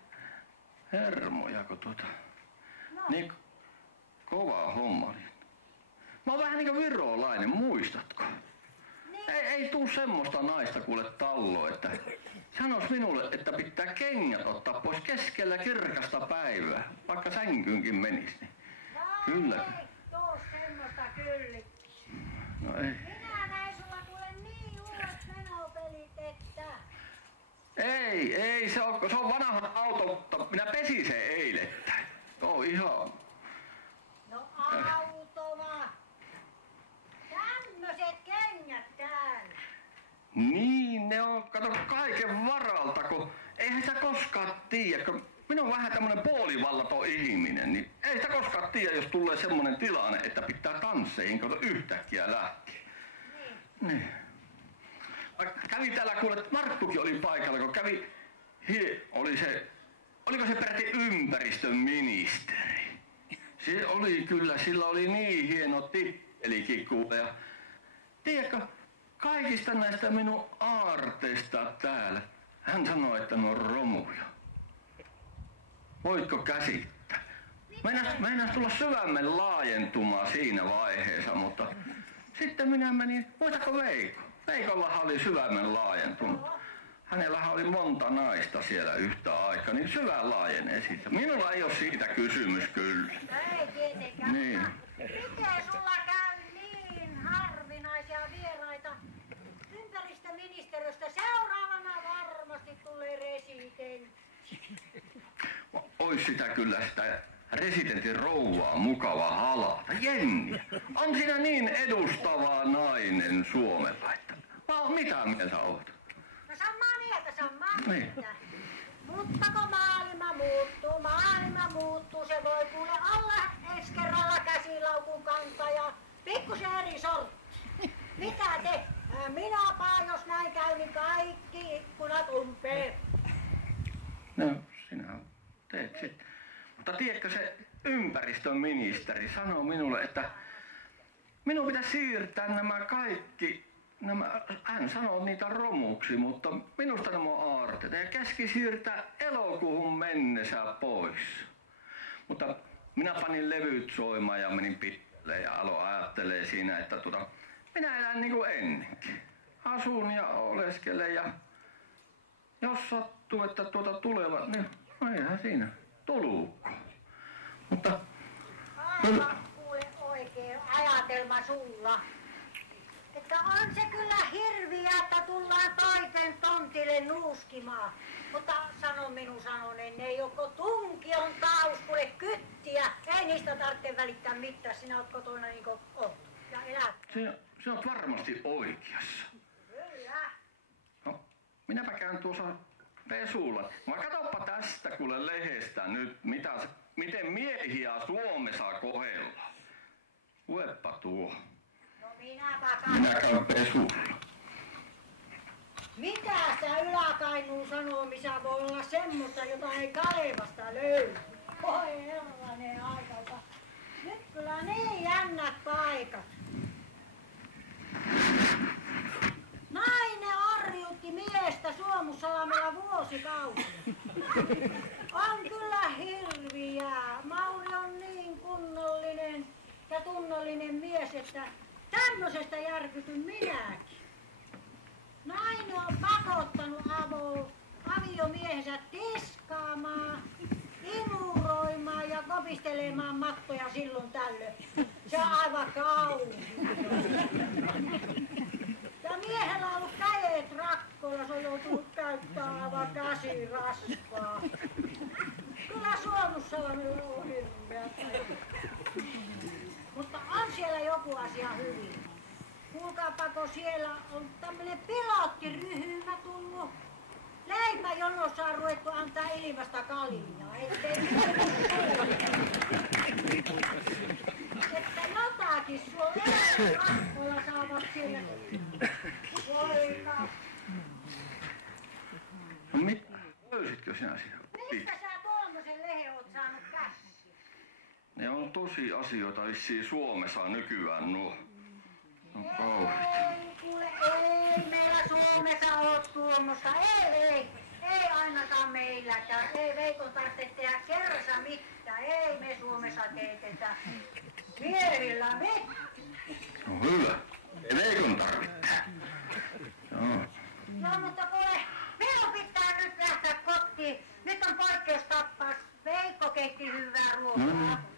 hermoja, kun niin kova homma. Mä oon vähän niinku virolainen, muistatko? Niin. Ei tuu semmoista naista kuule talloa, että sanois minulle, että pitää kengät ottaa pois keskellä kirkasta päivää, vaikka sänkyynkin menis. Niin. Kyllä. Ei tuu semmoista kylli. No ei. Minä näin sulla kuule niin uudet menopelit, että... Ei, se on vanha auto, mutta minä pesin sen eilettäin. Ihan... No autova. Tämmöset kengät täällä. Niin, ne on, kato, kaiken varalta, kun eihän sitä koskaan tiedä, kun minä on vähän tämmönen puolivallaton ihminen, niin ei sitä koskaan tiedä, jos tulee semmonen tilanne, että pitää tansseihin, kato, yhtäkkiä lähteä. Niin. Kävi täällä kuule, että Markkukin oli paikalla, kun kävi, oliko se peräti ympäristöministeri? Se oli kyllä, sillä oli niin hieno tittelikin kuule. Ja tiedätkö, kaikista näistä minun aarteista täällä, hän sanoi, että ne on romuja. Voitko käsittää? Meinas tulla syvemmin laajentumaan siinä vaiheessa, mutta sitten minä menin, muistatko Veikko? Veikollahan oli syvemmin laajentunut. Hänellähän oli monta naista siellä yhtä aikaa, niin syvään laajenee siitä. Minulla ei ole siitä kysymys kyllä. Ei tietenkään. Niin. Miten sulla käy niin harvinaisia vieraita ympäristöministeriöstä? Seuraavana varmasti tulee residentti. Ois sitä kyllä sitä residentin rouvaa mukava halata. Jenni, on sinä niin edustava nainen Suomella, että mitä mieltä oot? No samaa mieltä. Mutta kun maailma muuttuu, se voi kuule olla ensi kerralla käsilaukun kantaja, pikkusen eri sortti. Mitä te? Minäpä, jos näin käy, niin kaikki ikkunat umpeen. No, sinä teet sitten. Mutta tiedätkö, se ympäristöministeri sanoi minulle, että minun pitäisi siirtää nämä kaikki, hän sanoo niitä romuksi, mutta minusta nämä on aarteita ja käski siirtää elokuuhun mennessä pois. Mutta minä panin levyt soimaan ja menin pitkälle ja aloin ajattelee siinä, että minä elän niin kuin ennenkin. Asun ja oleskelen ja jos sattuu, että tulevat, niin eihän siinä tulukko. Mutta aivan kuule oikein ajatelma sulla. Että on se kyllä hirviä, että tullaan toisen tontille nuuskimaan. Mutta sano minun sanonen, ne joko tunkion taus, kuule kyttiä. Ei niistä tarvitse välittää mitään, sinä oot kotona niin kuin oot. Ja elät. Se on varmasti oikeassa. Kyllä. No, minäpä käyn tuossa pesulla. Mä katsoppa tästä kuule lehdestä nyt, miten miehiä Suomessa kohdellaan. Luepa tuo. No minäpä minä käyn pesulla. Mitä sitä Ylä-Kainuun sanomissa voi olla semmoista, jota ei Kalevasta löydy? Oi herranen aikansa. Nyt kyllä niin jännät paikat. Nainen orjuutti miestä Suomussalmella vuosikausia. On kyllä hirviää. Mauri on niin kunnollinen ja tunnollinen mies, että tämmöisestä järkytyn minäkin. Nainen on pakottanut aviomiehensä tiskaamaan, imuroimaan ja kopistelemaan mattoja silloin tällöin. Se on aivan kaunis. Ja miehellä on ollut kädet rakkoilla, se on joutunut käyttämään aivan käsirasvaa. Kyllä Suomussalmella on hirveä. Mutta on siellä joku asia hyvin. Kuulkaapako siellä on tämmönen pilottiryhmä tullut. Leipäjonossa on ruvettu antaa ilmasta kaljaa, ettei että jotakin suolla saavat siellä. Voika. No mitä? Löysitkö sinä siellä? Mistä sä tuommoisen lehen oot saanut käsiin? Ne on tosi asioita vissiin Suomessa nykyään nuo. Ei, kuule, ei meillä Suomessa oo tuommoista. Ei ainakaan meilläkään. Ei Veikon tarvitse tehdä kerrassa mitään. Ei me Suomessa teetetä. Miehillä mitään. No hyvä. Ei Veikon tarvitse. Joo, mutta kuule, minun pitää nyt lähteä kotiin. Nyt on poikkeustapaus. Veikko keitti hyvää ruokaa.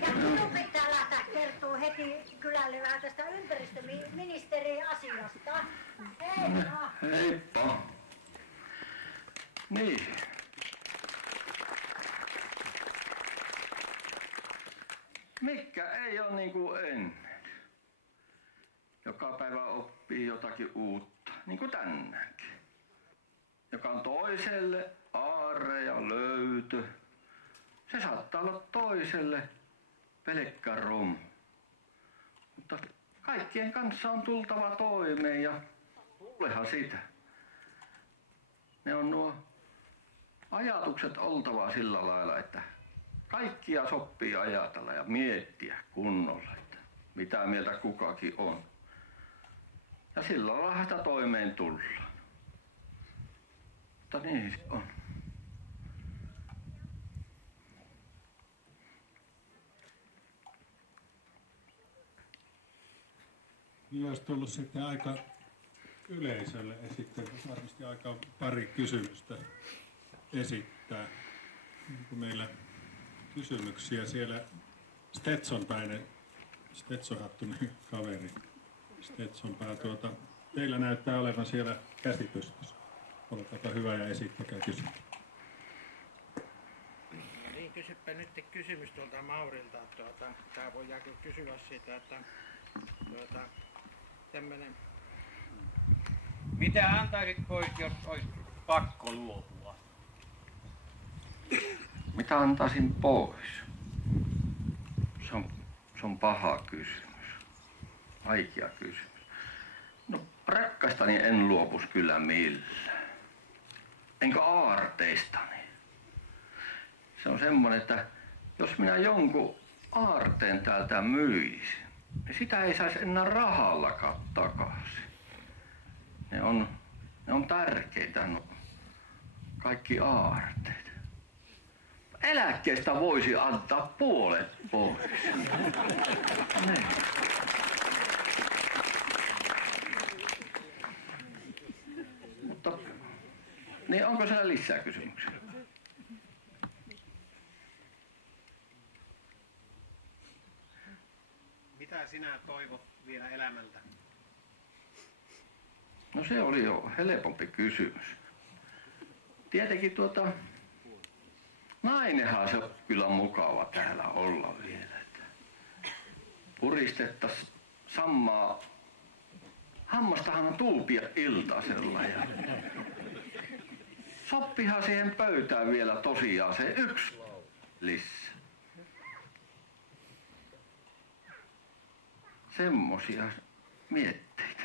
Ja minun pitää lähteä kertoo heti kylälle vähän tästä ympäristöministeriön asiasta. Heippa! Heippa! Niin. Mikä ei ole niin kuin ennen. Joka päivä oppii jotakin uutta, niin kuin tänäänkin. Joka on toiselle aarre ja löytö. Se saattaa olla toiselle pelkkä romu. Mutta kaikkien kanssa on tultava toimeen ja tulehan sitä. Ne on nuo ajatukset oltava sillä lailla, että kaikkia sopii ajatella ja miettiä kunnolla, että mitä mieltä kukakin on. Ja sillä lailla sitä toimeen tullaan. Mutta niin se on. Niin olisi tullut sitten aika yleisölle esittää, varmasti aika pari kysymystä esittää. Onko meillä kysymyksiä siellä? Stetsonpäinen, Stetsonhattunen kaveri. Stetsonpää, teillä näyttää olevan siellä käsipystyssä. Olkaapa hyvä ja esittäkää kysymys. Seppä nyt kysymys tuolta Maurilta. Tää voidaan kysyä siitä, että tämmönen... Mitä antaisit pois, jos olisi pakko luopua? Mitä antaisin pois? Se on paha kysymys. Vaikea kysymys. No rakkastani en luopus kyllä millään. Enkä aarteistani. Se on semmoinen, että jos minä jonkun aarteen täältä myisin, niin sitä ei saisi enää rahallakaan takaisin. Ne on tärkeitä, kaikki aarteet. Eläkkeestä voisi antaa puolet pois. Niin. Mutta, niin onko siellä lisää kysymyksiä? Mitä sinä toivot vielä elämältä? No se oli jo helpompi kysymys. Tietenkin nainenhan se on kyllä mukava täällä olla vielä. Puristettais sammaa. Hammastahan on tuupia iltasella ja soppihan siihen pöytään vielä tosiaan se yksi lisää. Semmosia mietteitä.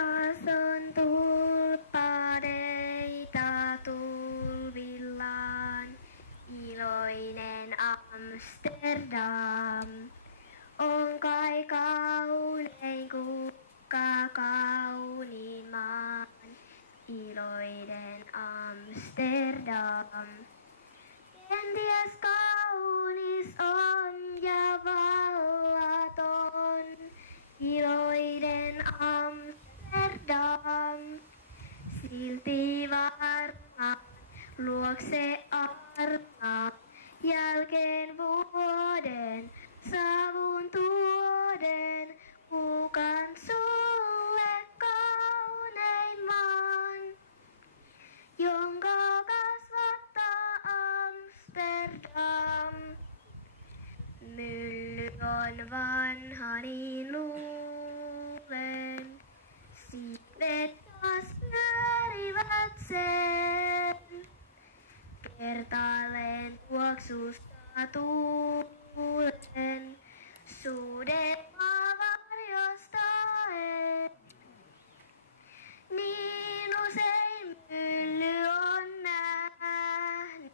Taas on tulppareita tulvillaan, iloinen Amsterdam. On kai kaunein kukka kauniin maan, iloinen Amsterdam. Kenties kaunis on ja vallaton, iloinen Amsterdam. Silti varmaan luokse armaa, jälkeen vuoden savun tuoden, kuukan sulle kauneimman, jonka kasvattaa Amsterdam. Mylly on vanha niin luulen, siivet taas pyörivät sen. Kertaalleen tuoksusta tuulen, suudelmaa varjostaen. Niin usein mylly on nähnyt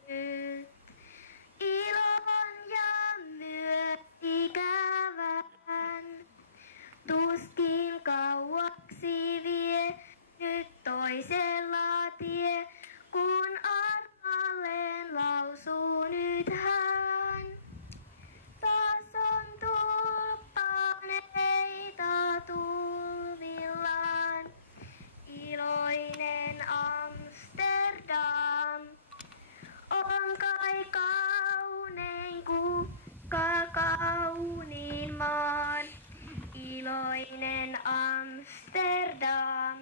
ilon ja myös ikävän. Tuskin kauaksi vie nyt toisella tie, kun armalleen lausuu nyt hän. Taas on tulppaneita tulvillaan, iloinen Amsterdam. On kai kaunein kukka kauniin maan, iloinen Amsterdam.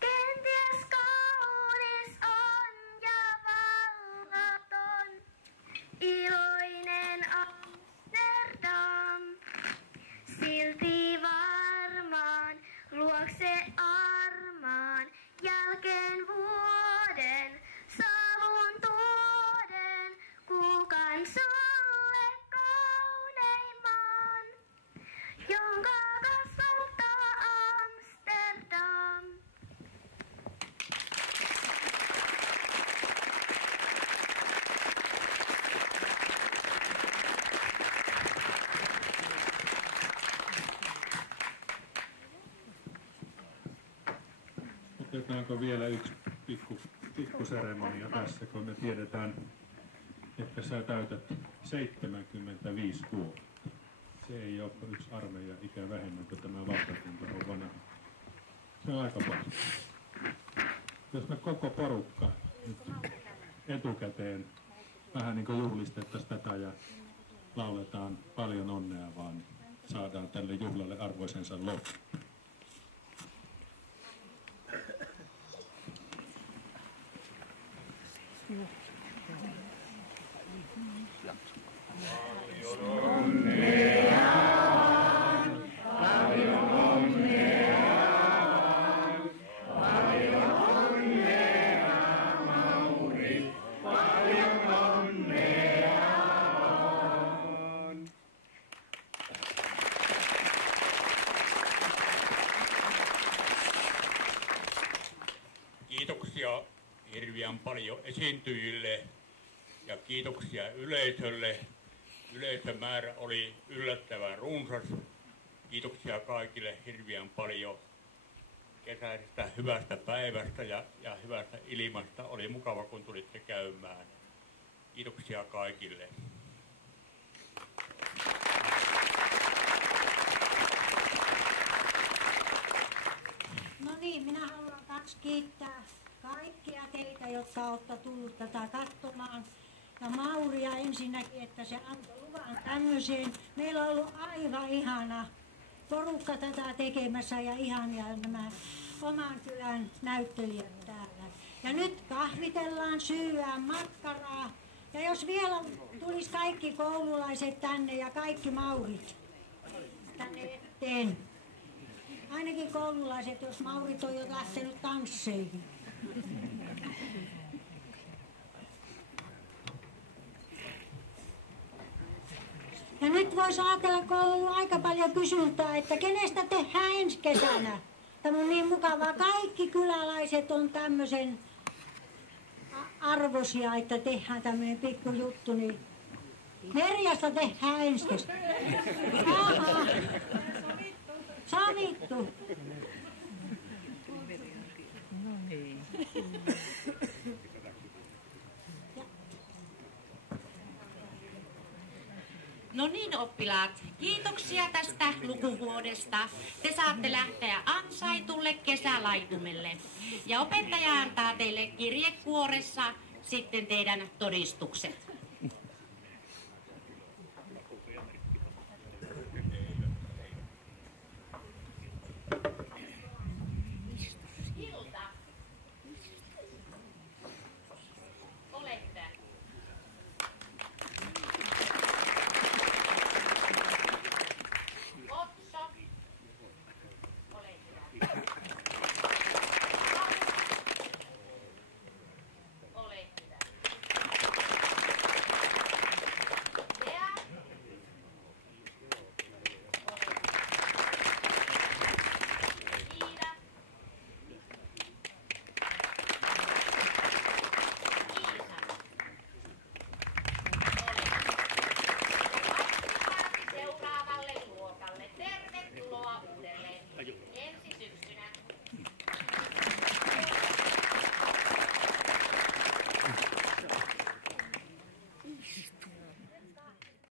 Kenties kaunis on ja vallaton, iloinen Amsterdam. Silti varmaan luokse armaan, jälkeen vuoden savun tuoden, kuukan sulle kauneimman, jonka kasvattaa Amsterdam. Otetaanko vielä yksi pikkuseremonia tässä, kun me tiedetään, että sä täytät 75 vuotta. Se ei ole yksi armeijan ikä vähemmän, kun tämä valtakunta on vanha. Se on aika paljon. Jos me koko porukka nyt etukäteen vähän niin kuin juhlistettaisiin tätä ja lauletaan paljon onnea vaan, niin saadaan tälle juhlalle arvoisensa loppu. Kiitoksia hirveän paljon esiintyjille ja kiitoksia yleisölle. Yleisömäärä oli yllättävän runsas. Kiitoksia kaikille hirveän paljon kesäisestä hyvästä päivästä ja hyvästä ilmasta. Oli mukava, kun tulitte käymään. Kiitoksia kaikille. No niin, minä haluan taas kiittää kaikkia teitä, jotka olette tullut tätä katsomaan. Ja Mauria ensinnäkin, että se antoi luvan tämmöiseen. Meillä on ollut aivan ihana porukka tätä tekemässä ja ihania nämä oman kylän näyttelijät täällä. Ja nyt kahvitellaan, syödään makkaraa. Ja jos vielä tulisi kaikki koululaiset tänne ja kaikki Maurit tänne eteen. Ainakin koululaiset, jos Maurit on jo lähtenyt tansseihin. Ja nyt voisi ajatella, kun on ollut aika paljon kysyntää, että kenestä tehdään ensi kesänä Tämä on niin mukavaa. Kaikki kyläläiset on tämmöisen arvoisia, että tehdään tämmöinen pikkujuttu. Niin Merjasta tehdään ensiksi. Aha. Sovittu. No niin. No niin, oppilaat, kiitoksia tästä lukuvuodesta. Te saatte lähteä ansaitulle kesälaitumelle. Ja opettaja antaa teille kirjekuoressa sitten teidän todistukset.